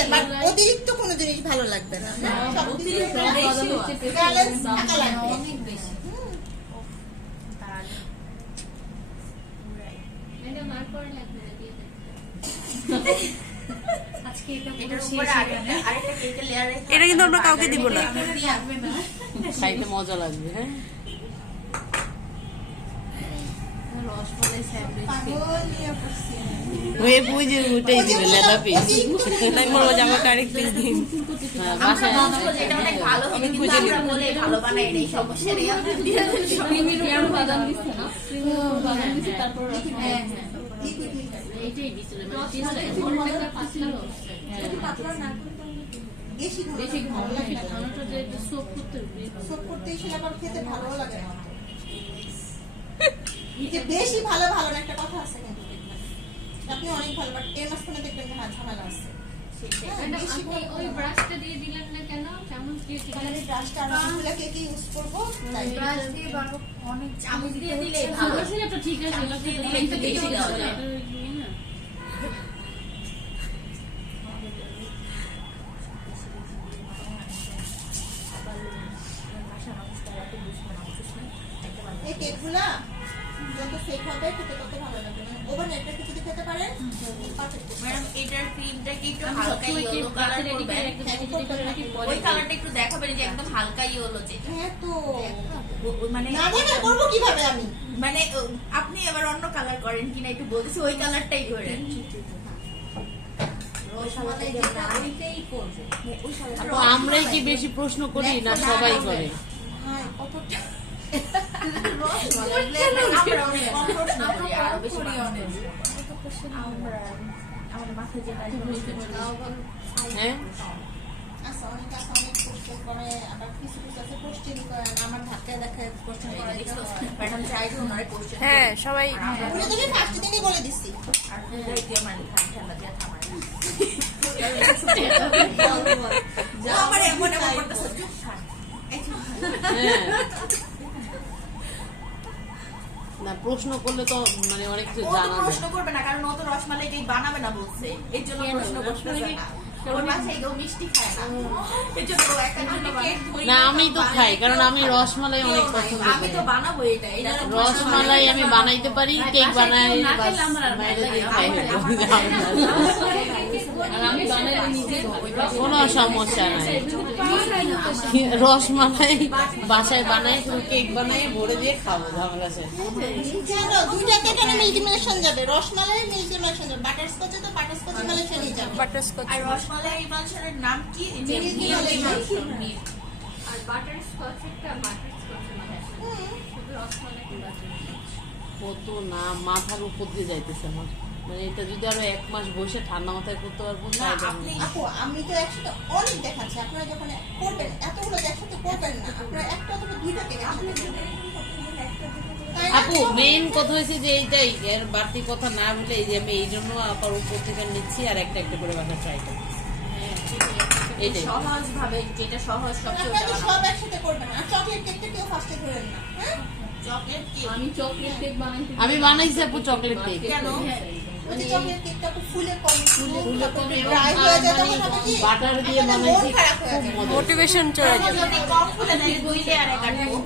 আছে, বাট অতিরিক্ত কোনো জিনিস ভালো লাগবে না। অতিরিক্ত ব্যালেন্স থাকা লাগবে অনেক বেশি। এটা কিন্তু আমরা কাউকে দিব না, খাইতে মজা লাগবে। হ্যাঁ, উঠেই দিবে লেদা পিস, বলবো যে আমাকে আরেক পিস দিন। বেশি ভালো ভালো না একটা কথা আছে, কিন্তু আপনি অনেক ভালো, বাট এর মাঝখানে দেখবেন যে হ্যাঁ ঝামেলা আছে। ওই ব্রাশটা দিয়ে দিলেন না কেন? কেমন এই ব্রাশটা আমরা কে কি ইউজ করব, তাই ব্রাশ দিয়ে বারো অনেক চামচ দিয়ে দিলে ভালো ছিল তো। ঠিক আছে, দিলে একটু বেশি দেওয়া যায়। এই কেকগুলা যত সেট হবে খেতে তত ভালো লাগবে। মানে ওভেনে একটা কিছু যদি খেতে পারেন ম্যাডাম, এটার ক্রিমটা কি একটু হালকা ইয়েলো কালার করবেন? ওই কালারটা একটু দেখাবেন যে একদম হালকা ইয়েলো যেটা। হ্যাঁ, তো মানে না দেখে করব কিভাবে আমি? মানে আপনি এবার অন্য কালার করেন কিনা একটু বলতেছি, ওই কালারটাই করেন। আমরাই কি বেশি প্রশ্ন করি না সবাই করে? হ্যাঁ, কতটা হ্যাঁ, আচ্ছা, অনেক আছে, অনেক কোশ্চেন করে, আবার কিছু কিছু আছে কোশ্চেন করে না, আমার ধাক্কায় দেখায় কোশ্চেন করে। ম্যাডাম চাইলে ওনারে কোশ্চেন হ্যাঁ সবাই ওগুলো তো আমি ফার্স্ট দিনই বলে দিছি। আর দুটাই দিয়ে মানে ঠান্ডা দিয়ে থামায়। আমার এমন এমন করতেছে, চুপ থাক। না, প্রশ্ন করলে তো মানে অনেক কিছু ও তো জানা প্রশ্ন যায়। করবে না, কারণ ও তো রসমালাই কেক বানাবে না বলছে, এর জন্য প্রশ্ন করতেছে না। ওর বাসায় কেউ মিষ্টি খায় না, এর জন্য ও একটা জন্য বানায়। না, আমি তো খাই, কারণ আমি রসমালাই অনেক পছন্দ আমি করি। তো বানাবো এটা, এটা রসমালাই আমি বানাইতে পারি, কেক বানাই বাইরে দিয়ে খাই, কোনো সমস্যা নাই। রসমালাই বাসায় বানাই, শুধু কেক বানাই ভরে দিয়ে খাবো, ঝামেলা আছে। জানো দুইটাতে কেন মিল্কি মিলেশন যাবে? রসমালাই মিল্কি মিলেশন যাবে, বাটারস্কচে তো বাটারস্কচ মিলেশনই যাবে। আর রসমালাই ইমানশনের নাম কি? মিল্কি মিলেশন। আর বাটারস্কচ একটা বাটারস্কচ শুধু রসমালাই কত না মাথার উপর দিয়ে যাইতেছে আমার, মানে এটা যদি আরো 1 মাস বসে ঠান্ডা মাথায় করতে পারবো না। আপু, আমি তো একসাথে অনেক দেখাচ্ছি, আপনারা যখন করবেন এতগুলো একসাথে করবেন না, আপনারা একটা অথবা দুইটা কেক আপু মেইন কথা হয়েছে যে এইটাই, এর বাড়তি কথা না বলে এই যে আমি এই জন্য আবার উপর থেকে নিচ্ছি আর একটা একটা করে বানাতে ট্রাই করছি। এইটাই সহজ ভাবে, যেটা সহজ আপনারা তো সব একসাথে করবেন। আর চকলেট কেকটা কেউ ফার্স্টে ধরেন না। হ্যাঁ, চকলেট কেক আমি চকলেট কেক বানাইতে আমি বানাইছি আপু চকলেট কেক। কেন? ওই চকলেট কেকটা খুব ফুলে কম ফুলে ড্রাই হয়ে যায়, তখন হবে কি বাটার দিয়ে আপনাদের বানাইছি, মন খারাপ হয়ে যাবে। মোটিভেশন চলে যাবে। যদি কম ফুলে দেয় 2 লেয়ারে কাটবো।